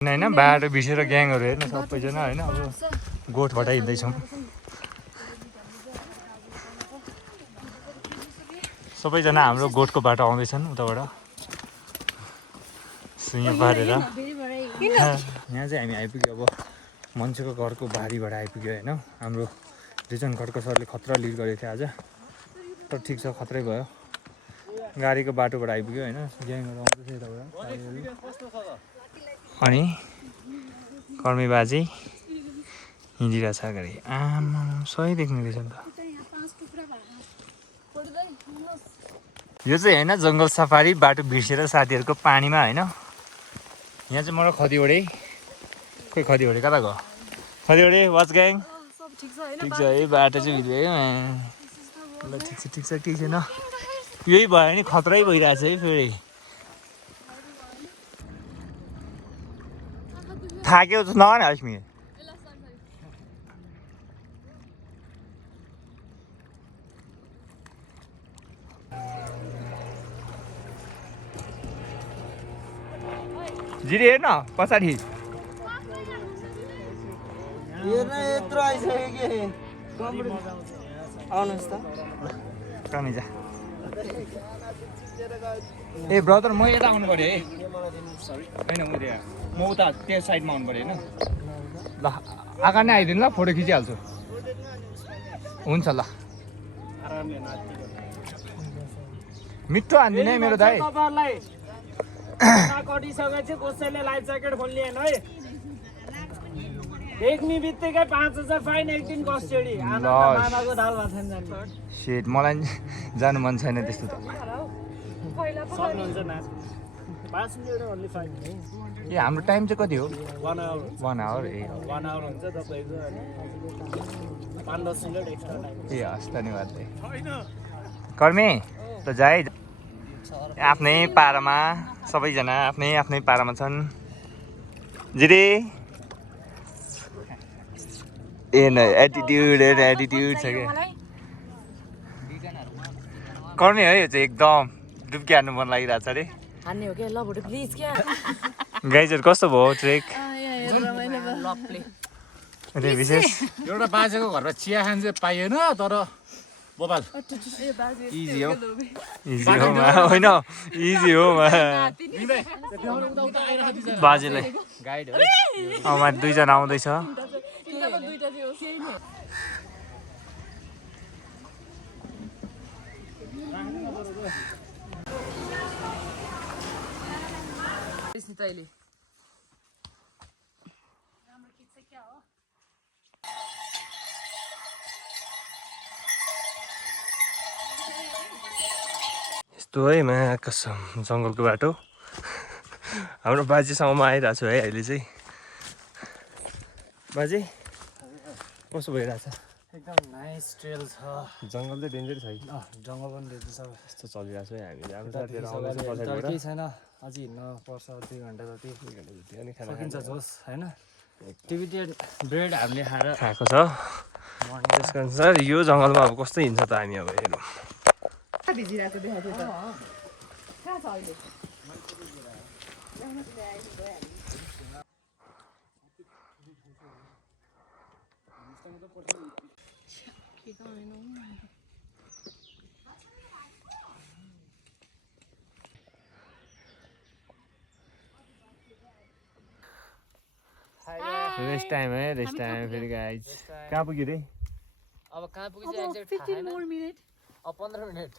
होइन बाटो बिर्सेर ग्याङहरू हेर्न सबैजना होइन अब गोठबाट हिँड्दैछौँ सबैजना हाम्रो गोठको बाटो आउँदैछन् उताबाट सुइँ पारेर यहाँ चाहिँ हामी आइपुग्यो अब मान्छेको घरको बारीबाट आइपुग्यो होइन हाम्रो रिजन खड्का सरले खतरा लिड गरेको थियो आज तर ठिक छ खत्रै भयो गाडीको बाटोबाट आइपुग्यो होइन ग्याङहरू आउँदैछ यताबाट अनि कर्मी बाजे हिँडिरहेछ अगाडि आमा सही देख्ने रहेछ नि त यो चाहिँ होइन जङ्गल सफारी बाटो बिर्सेर साथीहरूको पानीमा होइन यहाँ चाहिँ मलाई खतिवडे खोइ खतिवडे कता गयो खतिवडे वाच ग्याङ ठिक छ है बाटो चाहिँ भिडियो ल ठिक छ केही छैन यही भयो नि खतरै भइरहेछ है फेरि थाक्यो जस्तो नभन अस्मि जिरी हेर्न पछाडि यत्रो आइसक्यो कि आउनुहोस् त कमी जा ए ब्रदर म यता आउनु पऱ्यो है होइन म उता त्यो साइडमा आउनु पऱ्यो होइन ल आँखा नै आइदिनु ल फोटो खिचिहाल्छु हुन्छ ल मिठो हान्दिनँ है मेरो दाइ कटिसकेपछि कसैले लाइफ ज्याकेट खोल्लिएन है देख्ने बित्तिकै 5000 फाइन एक दिन कस्टडी मामाको दाल भात खान जाने सेट मलाई जानु मन छैन त्यस्तो त सक्नुहुन्छ नाच 5 मिनेट ओन्ली फाइन ए हाम्रो टाइम चाहिँ कति हो 1 आवर 1 आवर ए 1 आवर हुन्छ तपाईँको 5-10 मिनेट एक्स्ट्रा टाइम ए हस् धन्यवाद कर्मी त जाए आफ्नै पारामा सबैजना आफ्नै पारामा छन् जिरे ए न एटिट्युड छ क्या कर्मी है यो चाहिँ एकदम डुब्की हान्नु मन लागिरहेको छ अरे हान्ने हो क्या ल भोट प्लिज क्या गाइजहरू कस्तो भयो ट्रेक विशेष एउटा बाजेको घरमा चिया खान चाहिँ पाइएन तर बोपाल इजी हो होइन इजी हो बाजेलाई गाइड हो अब दुईजना आउँदैछ यस्तो है मा कसम जङ्गलको बाटो हाम्रो बाजेसँगमा आइरहेको छु है अहिले चाहिँ बाजे कस्तो भइरहेछ एकदम नाइस ट्रेल छ जङ्गल चाहिँ डेन्जर छ है जङ्गल पनि धेरै छ यस्तो चलिरहेको छ है हामीले हाम्रो तर साथीहरू आउँदैछ केही पछाडिबाट छैन अझै हिँड्न पर्छ 2 घन्टा जति अनि खाना सकिन्छ जोस होइन टिबिटियन ब्रेड हामीले खाएर खाएको छ त्यस कारण सर यो जङ्गलमा अब कस्तो हिँड्छ त हामी अब हेरौँ भिजिरहेको देखाएको थियो त कहाँ छ अहिले रेस्ट टाइम है रेस्ट टाइम फेरि गाइज कहाँ पुग्यो रे अब कहाँ पुगिन्छ एक्ज्याक्ट थाहा छैन 15 मिनेट अब 15 मिनेट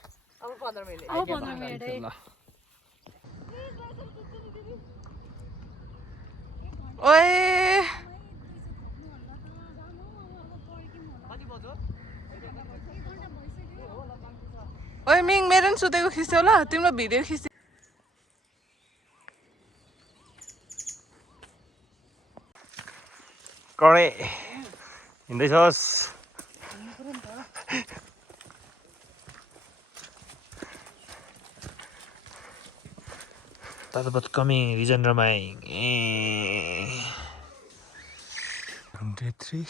अब 15 मिनेट है ल ओए ओए मिङ मेरो नि सुतेको खिच्थ्यौ ल तिम्रो भिडियो खिच्थ्यौ कडे हिँड्दैछस् Talbot coming, Region Ramai. Day 3.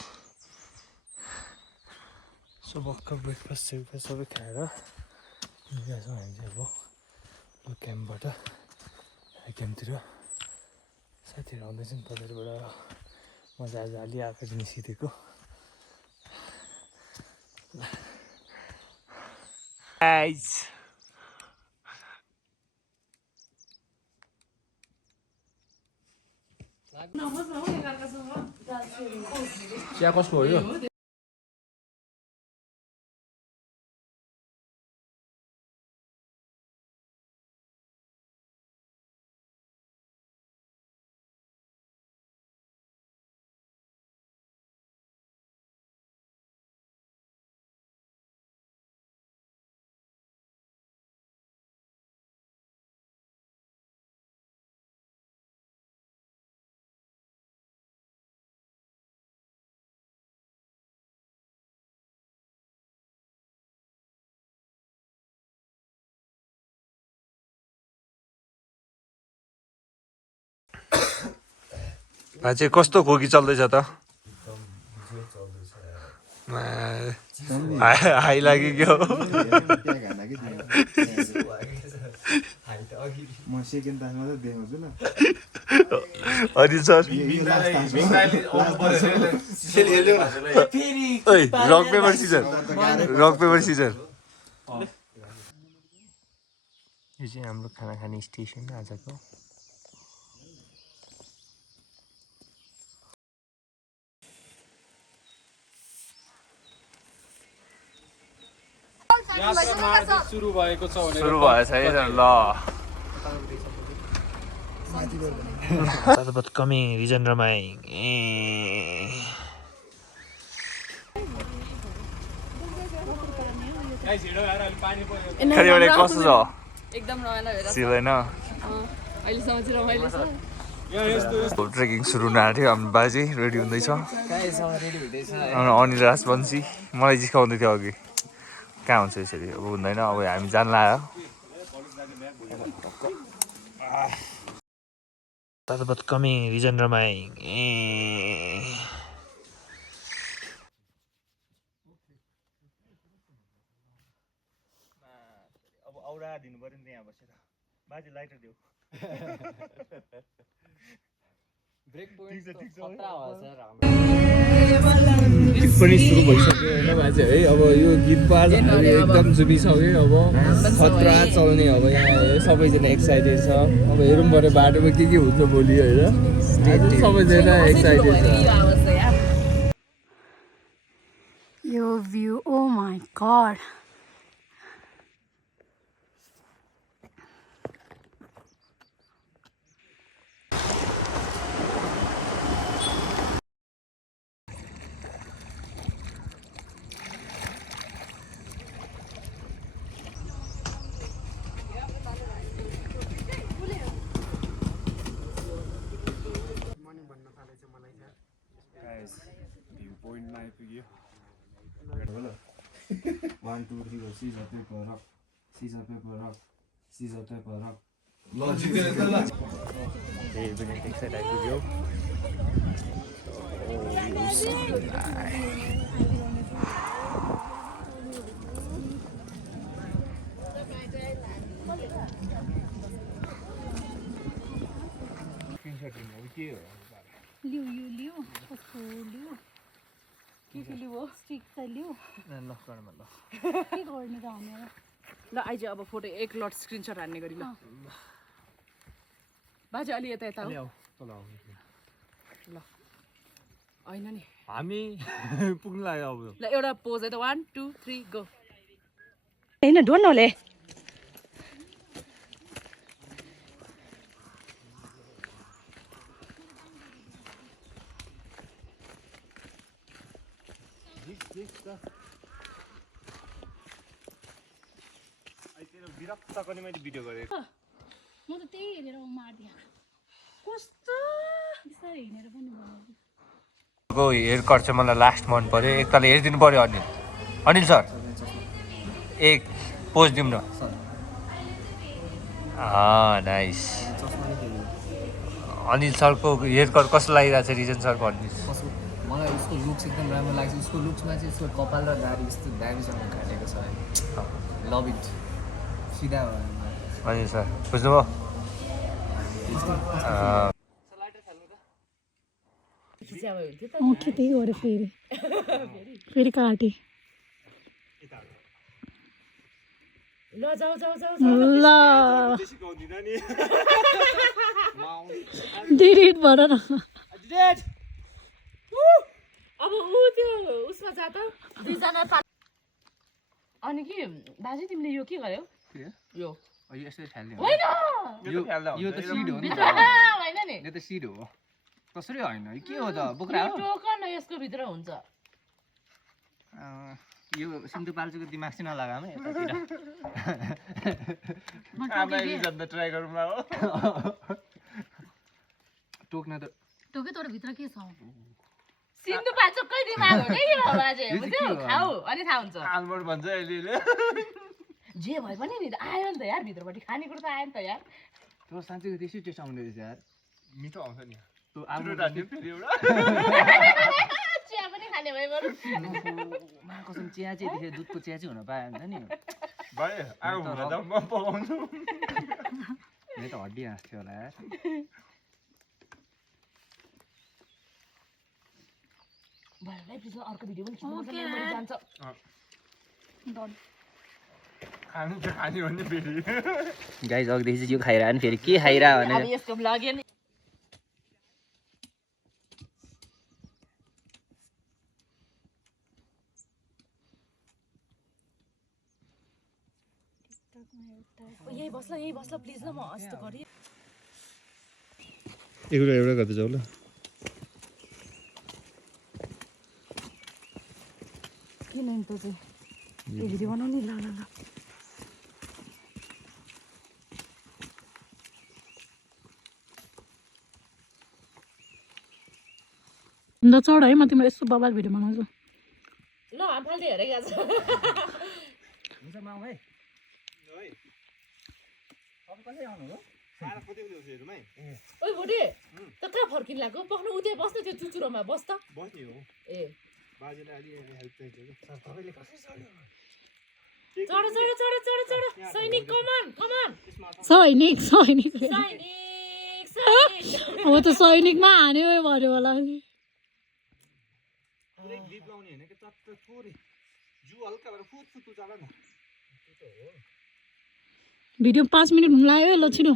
So, भर्खर ब्रेकफास्ट सबै खाएर हिँडिरहेछौँ हामी चाहिँ अब यो क्याम्पबाट क्याम्पतिर साथीहरू आउँदैछन् बजारबाट म चाहिँ आज अलि आएको निस्किदिएको चिया कसको हो यो बाजे कस्तो खोकी चल्दैछ त हाई लाग्यो क्या म सेकेन्ड तासमा त देखाउँछु ल अनि सर रक पेपर सिजर यो चाहिँ हाम्रो खाना खाने स्टेसन आजको सुरु भएको छ सुरु भएछ है ल Talbot coming, region Ramaing. खरिवडे कस्तो छ एकदम रमाइलो हेर सिदैन अहिलेसम्म चाहिँ रमाइलो छ ट्रेकिङ सुरु हुन आँट्यो हाम्रो बाजे रेडी हुँदैछ अनिल राजवंशी मलाई जिस्काउँदै थियो अघि कहाँ हुन्छ यसरी अब हुँदैन अब हामी जान लाग्यो Talbot coming, region Ramaing. अब औरा दिनु पर्यो नि यहाँ बसेर बाजे लाइटर देऊ ब्रेक पोइन्ट पनि सुरु भइसक्यो होइन बाजे है अब यो गीत बाज एकदम जुबिसक्यो अब खतरा चल्ने अब यहाँ सबैजना एक्साइटेड छ अब हेरौँ पऱ्यो बाटोमा के हुन्छ भोलि होइन सबैजना एक्साइटेड छ यो भ्यू ओ माई गॉड पोइन्टमा आइपुग्यो 1 2 3 go scissor paper rock scissor paper rock scissor paper rock ल जितेर त ल ए पनि एक्साइट आइपुग्यो लिऊ यो लिऊ कसको लिऊ के लिऊ स्टिक त लिऊ ल गरौँ ल के गर्ने त हामीलाई ल आइज अब फोटो एक लट स्क्रिनसट हान्ने गरी ल बाजे अलि यता यता हो ल होइन नि हामी पुग्नु लाग्यो अब ल एउटा पोज है त 1 2 3 गो हैन डोन नले विरक्त गर्ने मैले भिडियो गरेको म त त्यही हेरेर मार्दिया कस्तो बिस्तारै हिँडेर पनि भयो हेयर कट चाहिँ मलाई लास्ट मन पर्यो एकताल हेरिदिनु पर्यो अनिल सर एक पोज दिउँ न नाइस अनिल सरको हेयर कट कस्तो लागिरहेको छ रिजन सरको भनिदिनुहोस् मलाई उसको लुक्स एकदम राम्रो लाग्छ उसको लुक्समा चाहिँ उसको कपाल र दाढी यस्तो दामीसँग काटेको छ लभ इट सिधा भयो हजुर सर बुझ्नुभयो के त्यही गरे फेरि काटे ल डिलिट भन न अब ऊ त्यो उसमा जा त दुईजना अनि के दाजु तिमीले यो के गर्यौ यो यसरी फाल्ने होइन यो त सिड हो नि होइन नि यो त सिड हो कसरी होइन के हो त बोक्रा हो टोकन यसको भित्र हुन्छ यो सिन्धुपाल्चोको दिमाग चाहिँ नलगाम है यतातिर ट्राई गरौँला हो टोक्न त टोके तर भित्र के छ सिन्धुपाल्चोकै दिमाग हो नि यो बाजे बुझ्यौ खाऊ अनि थाहा हुन्छ आलमोड भन्छ अहिले जे भए पनि नि आयो नि त यार भित्रपट्टि खानेकुरा त आयो नि त यार त्यो साँच्चै त्यसै टेस्ट आउँदो रहेछ यार मिठो आउँछ नि त्यो आलमोड हाल्ने फेरि एउटा चिया पनि खाने भए बरु कसम चिया चाहिँ त्यसरी दुधको चिया चाहिँ हुन पायो नि भाइ आगो हुँदा त म पकाउँछु मेरो त हड्डी हाँस्थ्यो होला यार भरे प्लिज अर्को भिडियो पनि खिच्नुपर्छ मेमोरी जान्छ खानु चाहिँ खाने हो नि फेरि गाइस अघिदेखि चाहिँ यो खाइरह नि फेरि के खाइरह अब भने यसको भ्लग हेर्ने यही बस्ला प्लिज ल म अस्ति गरी एउटा गर्दै जाऊ ल किन त चाहिँ यो भिडियो बनाउने ल ल चढ है म तिम्रो यसो बबाल भिडियो बनाउँछु ल फाल्दै हेरेको छ हुन्छ माउ है अब कसरी आउनु हो ओइ भोटे त कहाँ फर्किन लाग्यो पख्नु उतै बस्नु त्यो चुचुरोमा बस त बस्ने हो ए बाजेले अलि हेल्प चाहिन्छ कि सर तपाईँले कसरी चढ सैनिक कमान सैनिक सैनिक अब त सैनिकमा हान्यो भन्यो होला नि पुरै ग्रिप लाउने हैन के चट्ट थोरै जु हल्का भएर फुत फुत उचाला न भिडियो 5 मिनेट हुन लाग्यो ल छिटो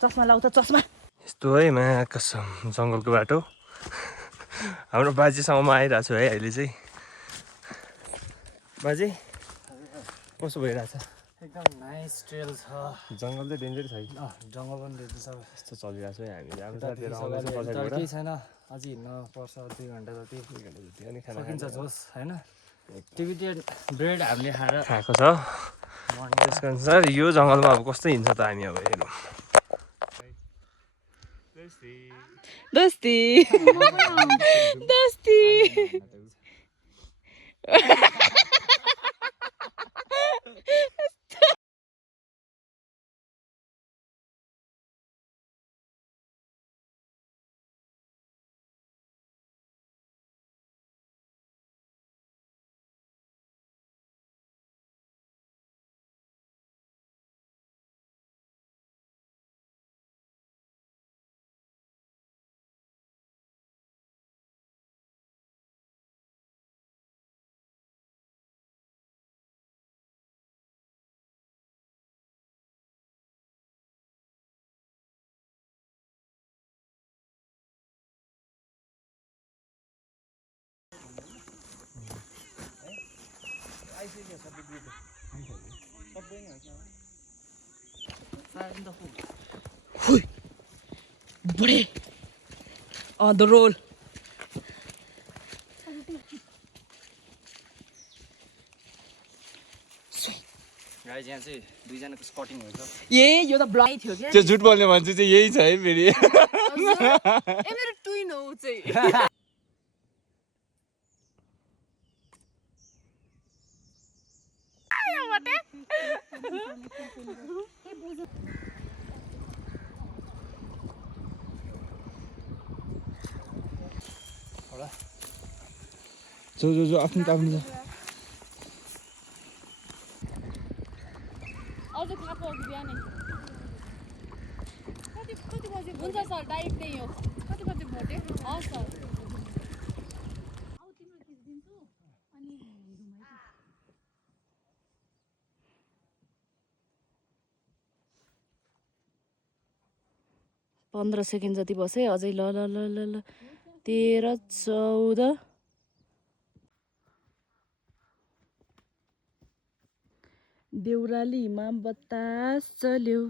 चस्मा लाउ त चस्मा यस्तो है माया कसम जङ्गलको बाटो हाम्रो बाजेसँगमा आइरहेको छु है अहिले चाहिँ बाजे कसो भइरहेछ एकदम नाइस ट्रेल छ जङ्गल चाहिँ डेन्जर छ है जङ्गल पनि डेन्जर छ यस्तो चलिरहेको छ है हामीले अब तर साथीहरू आउँदैछ केही पछाडिबाट छैन अझै हिँड्न पर्छ 2 घन्टा जति अनि खाना सकिन्छ जोस होइन एक्टिभिटी ब्रेड हामीले खाएर खाएको छ त्यसको अनुसार यो जङ्गलमा अब कस्तो हिँड्छ त हामी अब हेरौँ दोस्ती दोस्ती Buddy, on the roll. Guys यहाँ चाहिँ दुईजनाको स्पटिङ हुन्छ यो त ब्लाइ थियो क्या त्यो झुट बोल्ने मान्छे चाहिँ यही छ है फेरि ए मेरो ट्विन हो चाहिँ जो आफ्नो त आफ्नो अझ खाएको हो कि बिहानै हुन्छ सर डाइरेक्ट त्यही हो कति बजे भोटे हस् सर आउ तिम्रो खिचिदिन्छु अनि 15 सेकेन्ड जति बसे अझै ल ल ल ल ल 13 14 देउरालीमा बतास चल्यो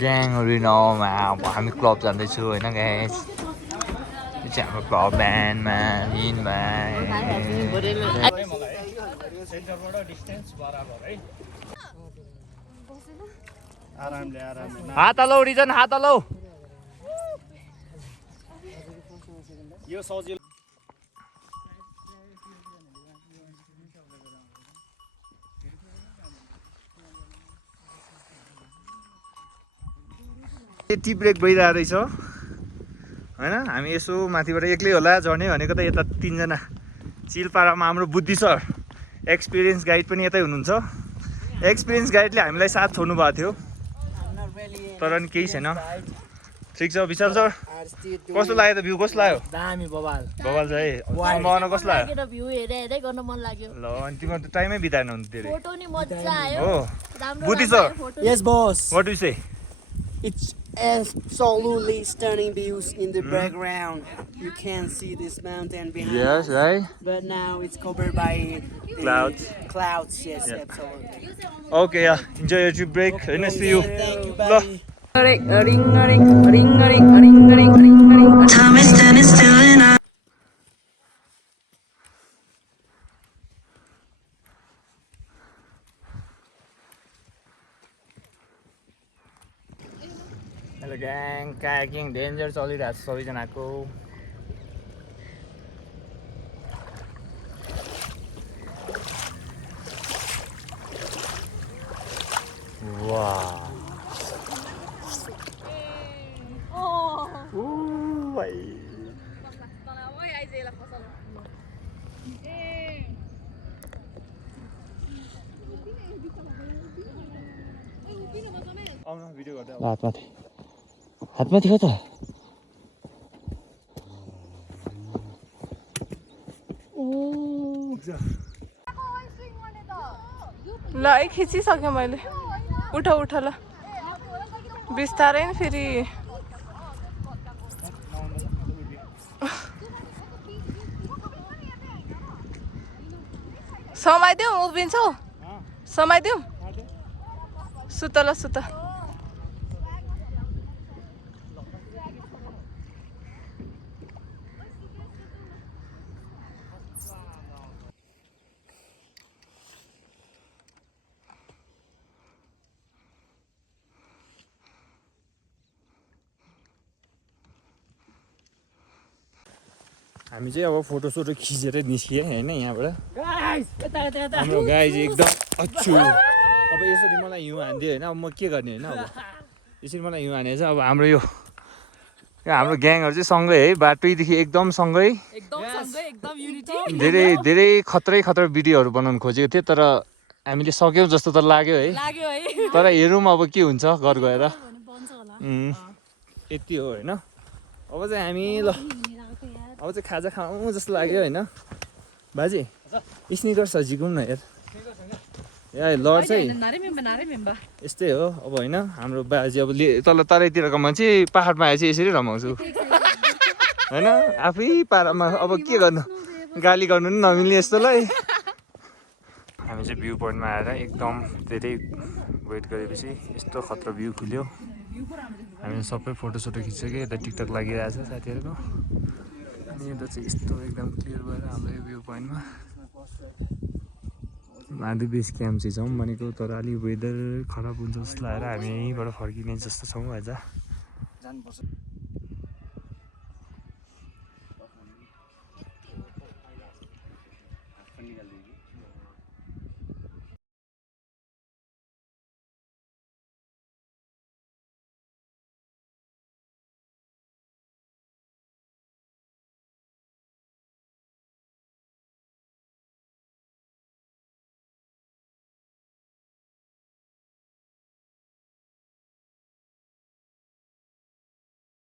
ग्याङहरू नआउमा अब हामी क्लब जाँदैछु होइन गाइस यो चाहिँ हाम्रो क्लब ब्यान्डमा लिन भाइ हात हलौ रिजन हात हलौ यो सजिलो टी ब्रेक भइरहेको रहेछ होइन हामी यसो माथिबाट एक्लै होला झर्ने भनेको त यता 3 जना चिलपाडामा हाम्रो बुद्धि सर एक्सपिरियन्स गाइड पनि यतै हुनुहुन्छ एक्सपिरियन्स गाइडले हामीलाई साथ छोड्नु भएको थियो तर नि केही छैन ठिक छ विशाल सर कस्तो लाग्यो त भ्यू कस्तो लाग्यो दामी बबाल बबाल छ है मगाउन कस्तो लाग्यो भ्यू हेरे हेरे गर्न मन लाग्यो ल अनि तिम्रो त टाइमै बिताएन हुन्छ धेरै फोटो नि मज्जा आयो हो राम्रो बुद्धि sir Yes, boss. What do say It's absolutely stunning views in the background. You can see this mountain behind. Yes right But now it's covered by the Clouds. Clouds, yes, Yeah. absolutely. Okay yeah enjoy your trip break होइन see you Thank you, ल buddy. Hello gang kayaking danger चलिरहेको छ सबैजनाको वाह भाइ आउन video गर्दै हातमाथि हातमाथि खा त ल है खिचिसकेँ मैले उठ उठ ल बिस्तारै नि फेरि समाइदिउँ उभिन्छौ समाइदिउँ सुत ल सुत हामी चाहिँ अब फोटोसोटो खिचेर निस्किएँ होइन यहाँबाट हाम्रो गाई चाहिँ एकदम अच्छु अब यसरी मलाई हिउँ हानिदियो होइन अब म के गर्ने होइन अब यसरी मलाई हिउँ हानेछ अब हाम्रो यो हाम्रो ग्याङहरू चाहिँ सँगै है बाटैदेखि एकदम सँगै धेरै धेरै खत्रै भिडियोहरू बनाउनु खोजेको थिएँ तर हामीले सक्यौँ जस्तो त लाग्यो है तर हेरौँ अब के हुन्छ घर गएर यति हो होइन अब चाहिँ हामी ल अब चाहिँ खाजा खाउँ जस्तो लाग्यो होइन बाजे स्निकर झिकौँ न यार ए लड चाहिँ यस्तै हो अब होइन हाम्रो बाजे अब तलतिरको मान्छे पाहाडमा आएपछि यसरी रमाउँछु होइन आफै पारामा अब के गर्नु गाली गर्नु नि नमिल्ने यस्तोलाई हामी चाहिँ भ्यू पोइन्टमा आएर एकदम धेरै वेट गरेपछि यस्तो खतरा भ्यू खुल्यो हामी सबै फोटोसोटो खिचिसक्यो यता टिकटक लागिरहेछ साथीहरूको अनि यता चाहिँ यस्तो एकदम क्लियर भएर हाम्रो यो भ्यू पोइन्टमा आधी बेस क्याम्प चाहिँ जाउँ भनेको तर अलिक वेदर खराब हुन्छ जस्तो लागेर हामी यहीँबाट फर्किने जस्तो छौँ आज